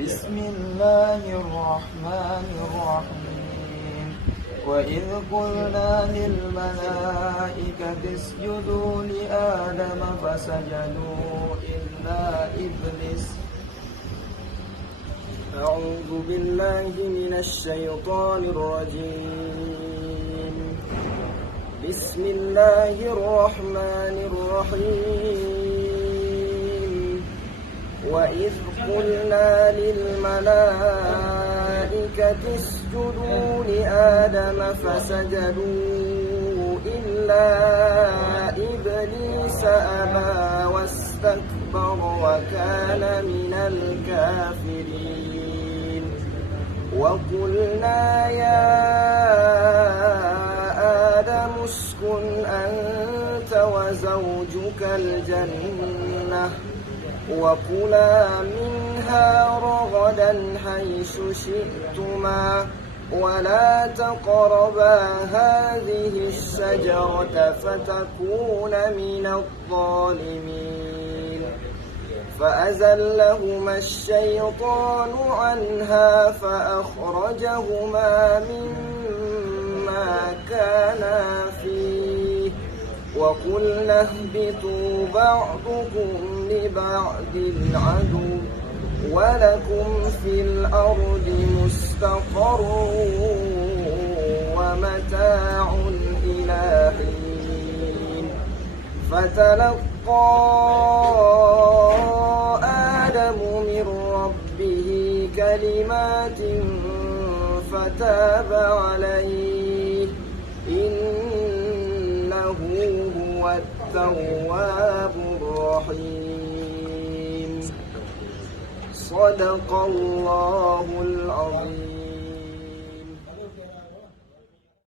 بسم الله الرحمن الرحيم. وإذ قلنا للملائكة اسجدوا لآدم فسجدوا إلا إبليس. أعوذ بالله من الشيطان الرجيم. بسم الله الرحمن الرحيم. وإذ قلنا للملائكة اسجدوا لآدم فسجدوا إلا إبليس أبى واستكبر وكان من الكافرين. وقلنا يا آدم اسكن أنت وزوجك الجنة وكلا منها رغدا حيث شئتما ولا تقربا هذه الشجرة فتكون من الظالمين. فأزلهما الشيطان عنها فأخرجهما مما كانا فيه وقلنا اهبطوا بعضكم لبعض عدو ولكم في الأرض مستقر ومتاع إلى حين. فتلقى آدم من ربه كلمات فتاب عليه إنه هو التواب الرحيم. صدق الله